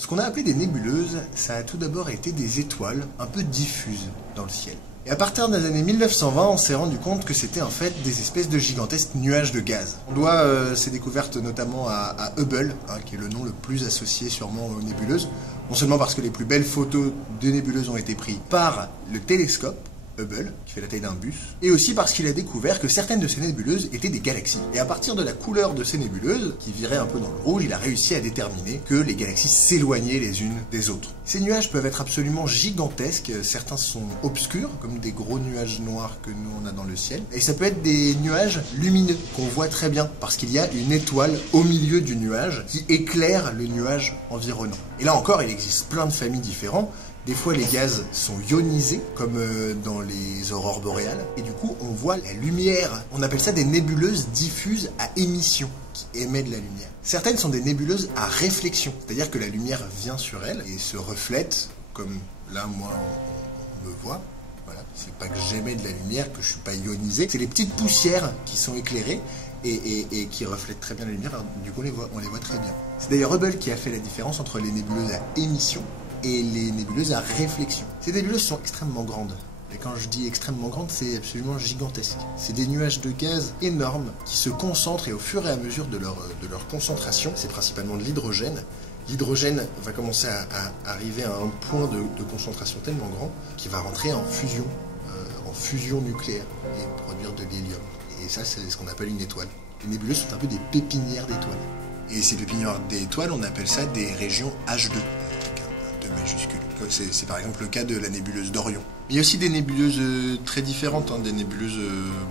Ce qu'on a appelé des nébuleuses, ça a tout d'abord été des étoiles un peu diffuses dans le ciel. Et à partir des années 1920, on s'est rendu compte que c'était en fait des espèces de gigantesques nuages de gaz. On doit ces découvertes notamment à Hubble, qui est le nom le plus associé sûrement aux nébuleuses. Non seulement parce que les plus belles photos de nébuleuses ont été prises par le télescope Hubble, qui fait la taille d'un bus, et aussi parce qu'il a découvert que certaines de ces nébuleuses étaient des galaxies. Et à partir de la couleur de ces nébuleuses, qui virait un peu dans le rouge, il a réussi à déterminer que les galaxies s'éloignaient les unes des autres. Ces nuages peuvent être absolument gigantesques, certains sont obscurs, comme des gros nuages noirs que nous on a dans le ciel, et ça peut être des nuages lumineux, qu'on voit très bien, parce qu'il y a une étoile au milieu du nuage qui éclaire le nuage environnant. Et là encore, il existe plein de familles différentes. Des fois, les gaz sont ionisés, comme dans les aurores boréales, et du coup, on voit la lumière. On appelle ça des nébuleuses diffuses à émission, qui émettent de la lumière. Certaines sont des nébuleuses à réflexion, c'est-à-dire que la lumière vient sur elles et se reflète, comme là, moi, on me voit. Voilà, c'est pas que j'émets de la lumière, que je suis pas ionisé, c'est les petites poussières qui sont éclairées et qui reflètent très bien la lumière, alors, du coup, on les voit très bien. C'est d'ailleurs Hubble qui a fait la différence entre les nébuleuses à émission et les nébuleuses à réflexion. Ces nébuleuses sont extrêmement grandes. Et quand je dis extrêmement grandes, c'est absolument gigantesque. C'est des nuages de gaz énormes qui se concentrent et au fur et à mesure de leur concentration, c'est principalement de l'hydrogène. L'hydrogène va commencer à arriver à un point de concentration tellement grand qu'il va rentrer en fusion nucléaire et produire de l'hélium. Et ça, c'est ce qu'on appelle une étoile. Les nébuleuses sont un peu des pépinières d'étoiles. Et ces pépinières d'étoiles, on appelle ça des régions H2. Majuscule. C'est par exemple le cas de la nébuleuse d'Orion. Il y a aussi des nébuleuses très différentes, des nébuleuses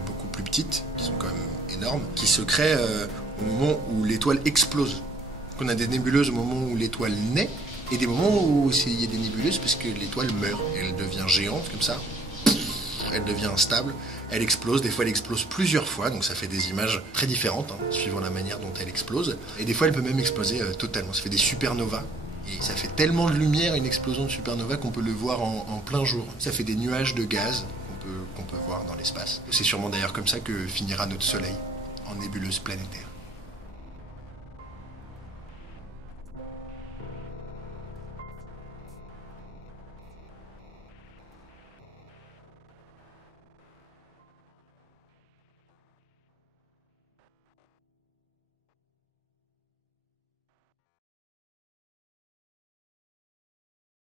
beaucoup plus petites, qui sont quand même énormes, qui se créent au moment où l'étoile explose. Donc on a des nébuleuses au moment où l'étoile naît, et des moments où il y a des nébuleuses parce que l'étoile meurt. Elle devient géante comme ça, elle devient instable, elle explose, des fois elle explose plusieurs fois, donc ça fait des images très différentes, suivant la manière dont elle explose. Et des fois elle peut même exploser totalement, ça fait des supernovas. Et ça fait tellement de lumière, une explosion de supernova, qu'on peut le voir en plein jour. Ça fait des nuages de gaz qu'on peut voir dans l'espace. C'est sûrement d'ailleurs comme ça que finira notre Soleil, en nébuleuse planétaire.